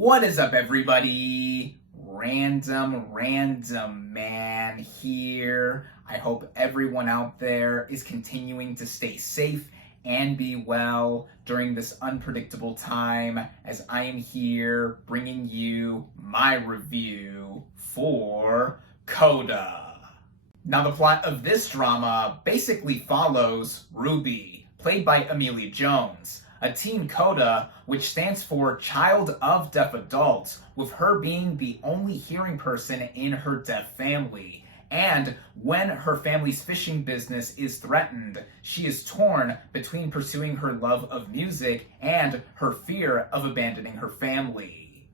What is up, everybody? RandomRandomMan here. I hope everyone out there is continuing to stay safe and be well during this unpredictable time, as I am here bringing you my review for CODA. Now, the plot of this drama basically follows Ruby, played by Emilia Jones, a teen CODA, which stands for Child of Deaf Adults, with her being the only hearing person in her deaf family. And when her family's fishing business is threatened, she is torn between pursuing her love of music and her fear of abandoning her family.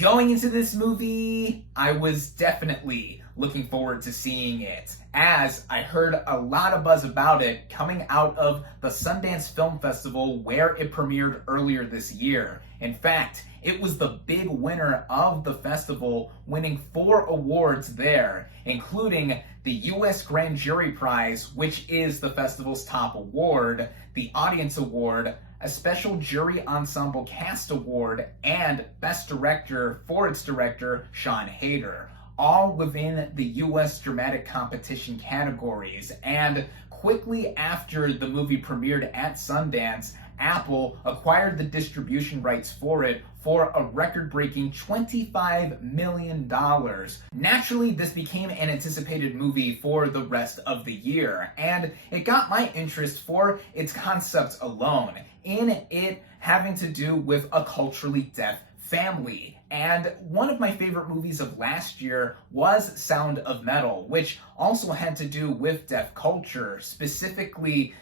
Going into this movie, I was definitely looking forward to seeing it, as I heard a lot of buzz about it coming out of the Sundance Film Festival, where it premiered earlier this year. In fact, it was the big winner of the festival, winning 4 awards there, including the U.S. Grand Jury Prize, which is the festival's top award, the Audience Award, a Special Jury Ensemble Cast Award, and Best Director for its director, Sean Hayter, all within the U.S. Dramatic Competition categories. And quickly after the movie premiered at Sundance, Apple acquired the distribution rights for it for a record-breaking $25 million. Naturally, this became an anticipated movie for the rest of the year, and it got my interest for its concept alone, in it having to do with a culturally deaf family. And one of my favorite movies of last year was Sound of Metal, which also had to do with deaf culture, specifically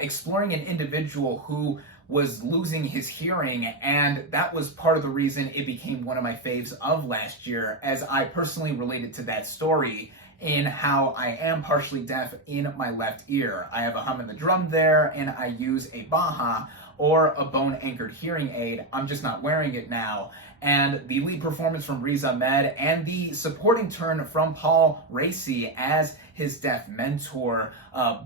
exploring an individual who was losing his hearing, and that was part of the reason it became one of my faves of last year, as I personally related to that story in how I am partially deaf in my left ear. I have a hum in the drum there, and I use a Baha, or a bone-anchored hearing aid. I'm just not wearing it now. And the lead performance from Riz Ahmed and the supporting turn from Paul Raci as his deaf mentor,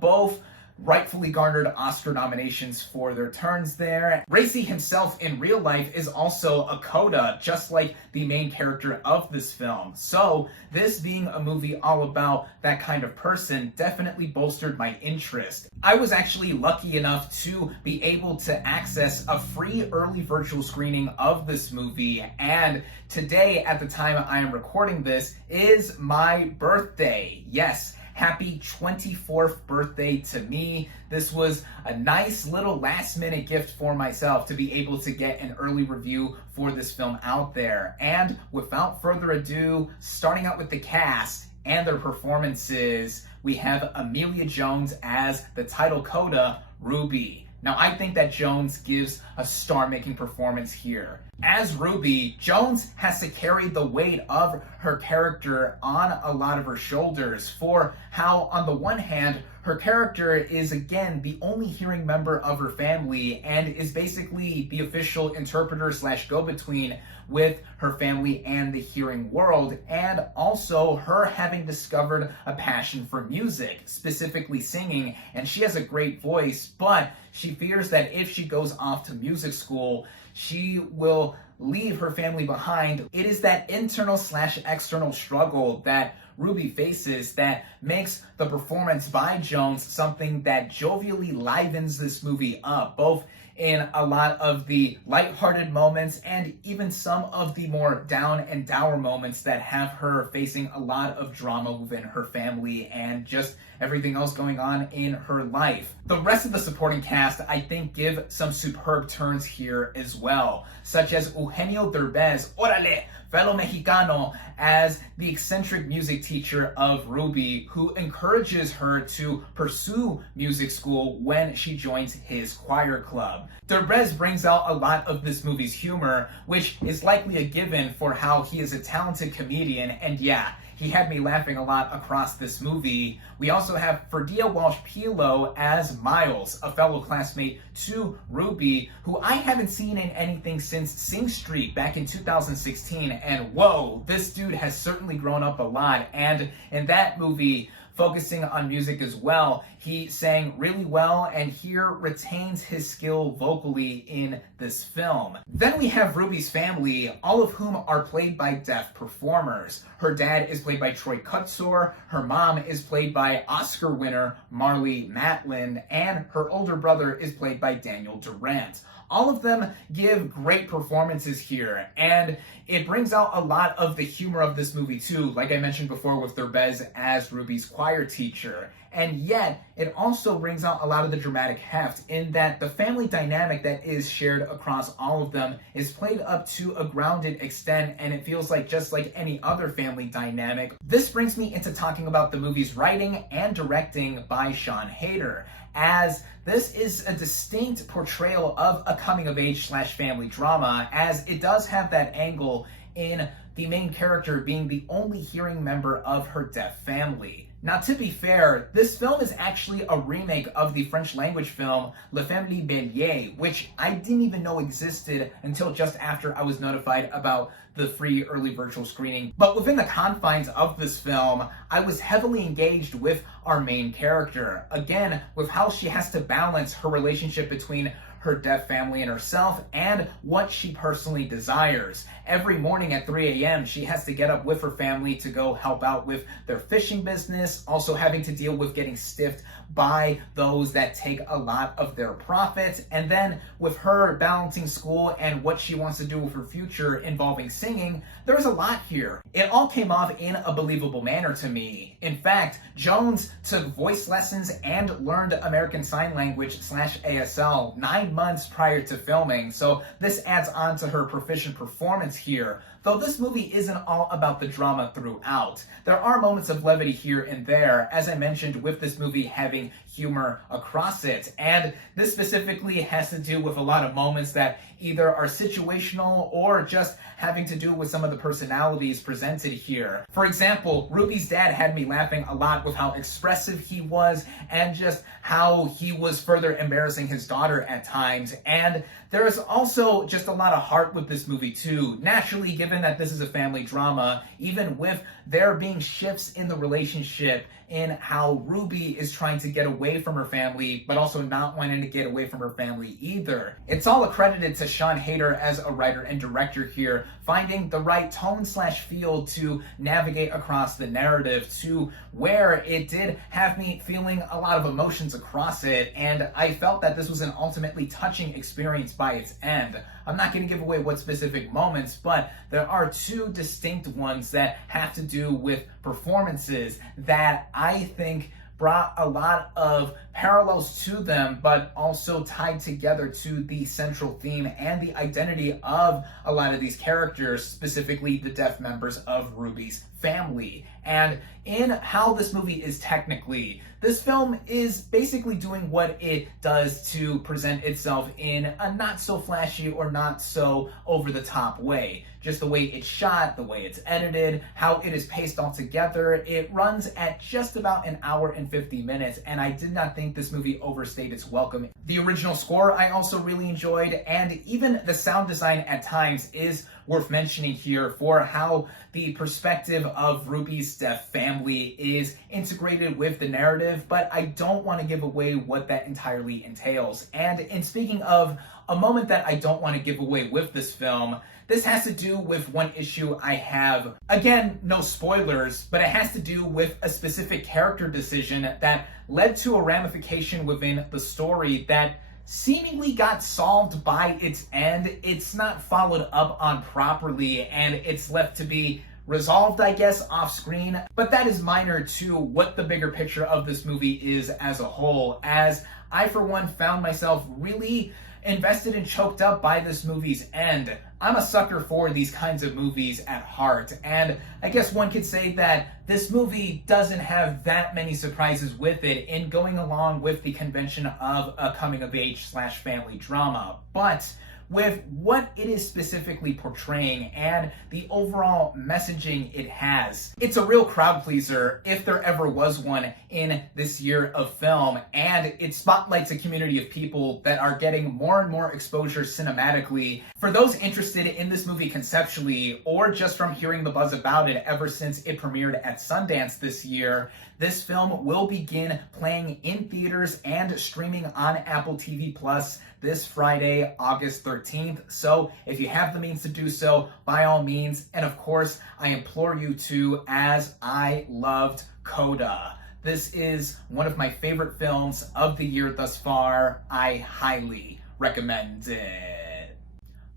both rightfully garnered Oscar nominations for their turns there. Raci himself in real life is also a CODA, just like the main character of this film. So this being a movie all about that kind of person definitely bolstered my interest. I was actually lucky enough to be able to access a free early virtual screening of this movie, and today, at the time I am recording this, is my birthday. Yes, happy 24th birthday to me. This was a nice little last-minute gift for myself to be able to get an early review for this film out there. And without further ado, starting out with the cast and their performances, we have Emilia Jones as the title CODA, Ruby. Now, I think that Jones gives a star-making performance here. As Ruby, Jones has to carry the weight of her character on a lot of her shoulders, for how, on the one hand, her character is, again, the only hearing member of her family and is basically the official interpreter / go-between with her family and the hearing world, and also her having discovered a passion for music, specifically singing, and she has a great voice, but she fears that if she goes off to music school, she will leave her family behind. It is that internal / external struggle that Ruby faces that makes the performance by Jones something that jovially livens this movie up, both in a lot of the lighthearted moments and even some of the more down and dour moments that have her facing a lot of drama within her family and just everything else going on in her life. The rest of the supporting cast, I think, give some superb turns here as well, such as Eugenio Derbez, órale, fellow Mexicano, as the eccentric music teacher of Ruby, who encourages her to pursue music school when she joins his choir club. Derbez brings out a lot of this movie's humor, which is likely a given for how he is a talented comedian, and yeah, he had me laughing a lot across this movie. We also have Ferdia Walsh-Pilo as Miles, a fellow classmate to Ruby, who I haven't seen in anything since Sing Street back in 2016, and whoa, this dude has certainly grown up a lot, and in that movie, focusing on music as well. He sang really well and here retains his skill vocally in this film. Then we have Ruby's family, all of whom are played by deaf performers. Her dad is played by Troy Kutzor, her mom is played by Oscar winner Marlee Matlin, and her older brother is played by Daniel Durant. All of them give great performances here, and it brings out a lot of the humor of this movie too, like I mentioned before with Derbez as Ruby's choir teacher. And yet, it also brings out a lot of the dramatic heft in that the family dynamic that is shared across all of them is played up to a grounded extent, and it feels like just like any other family dynamic. This brings me into talking about the movie's writing and directing by Sian Heder, as this is a distinct portrayal of a coming-of-age / family drama, as it does have that angle in the main character being the only hearing member of her deaf family. Now, to be fair, this film is actually a remake of the French language film Le Famille Bélier, which I didn't even know existed until just after I was notified about the free early virtual screening. But within the confines of this film, I was heavily engaged with our main character. Again, with how she has to balance her relationship between her deaf family and herself, and what she personally desires. Every morning at 3 a.m., she has to get up with her family to go help out with their fishing business, also having to deal with getting stiffed by those that take a lot of their profit. And then with her balancing school and what she wants to do with her future involving singing, there's a lot here. It all came off in a believable manner to me. In fact, Jones took voice lessons and learned American Sign Language / ASL 9 months prior to filming, so this adds on to her proficient performance here. Though this movie isn't all about the drama throughout. There are moments of levity here and there, as I mentioned, with this movie having humor across it. And this specifically has to do with a lot of moments that either are situational or just having to do with some of the personalities presented here. For example, Ruby's dad had me laughing a lot with how expressive he was and just how he was further embarrassing his daughter at times. And there is also just a lot of heart with this movie too. Naturally, given that this is a family drama, even with there being shifts in the relationship in how Ruby is trying to get away from her family, but also not wanting to get away from her family either. It's all accredited to Sian Heder as a writer and director here, finding the right tone / feel to navigate across the narrative to where it did have me feeling a lot of emotions across it, and I felt that this was an ultimately touching experience by its end. I'm not going to give away what specific moments, but there are two distinct ones that have to do with performances that I think brought a lot of parallels to them, but also tied together to the central theme and the identity of a lot of these characters, specifically the deaf members of Ruby's family. And in how this movie is technically, this film is basically doing what it does to present itself in a not so flashy or not so over the top way. Just the way it's shot, the way it's edited, how it is paced all together. It runs at just about an hour and 50 minutes, and I did not think this movie overstayed its welcome. The original score I also really enjoyed, and even the sound design at times is worth mentioning here for how the perspective of Ruby's deaf family is integrated with the narrative, but I don't want to give away what that entirely entails. And in speaking of a moment that I don't want to give away with this film, this has to do with one issue I have. Again, no spoilers, but it has to do with a specific character decision that led to a ramification within the story that seemingly got solved by its end. It's not followed up on properly, and it's left to be resolved, I guess, off screen. But that is minor to what the bigger picture of this movie is as a whole, as I, for one, found myself really invested and choked up by this movie's end. I'm a sucker for these kinds of movies at heart, and I guess one could say that this movie doesn't have that many surprises with it in going along with the convention of a coming-of-age / family drama. But with what it is specifically portraying and the overall messaging it has. It's a real crowd pleaser, if there ever was one in this year of film, and it spotlights a community of people that are getting more and more exposure cinematically. For those interested in this movie conceptually, or just from hearing the buzz about it ever since it premiered at Sundance this year, this film will begin playing in theaters and streaming on Apple TV Plus this Friday, August 13th. So if you have the means to do so, by all means. And of course, I implore you to, as I loved CODA. This is one of my favorite films of the year thus far. I highly recommend it.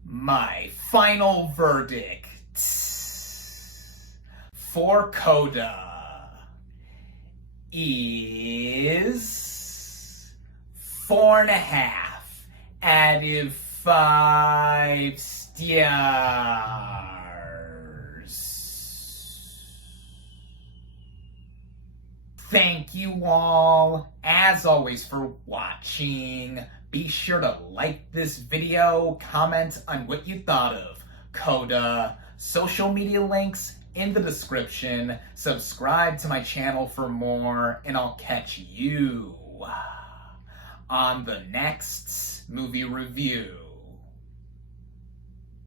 My final verdict for CODA is 4.5 out of 5 stars. Thank you all, as always, for watching. Be sure to like this video, comment on what you thought of CODA, social media links in the description, subscribe to my channel for more, and I'll catch you on the next movie review.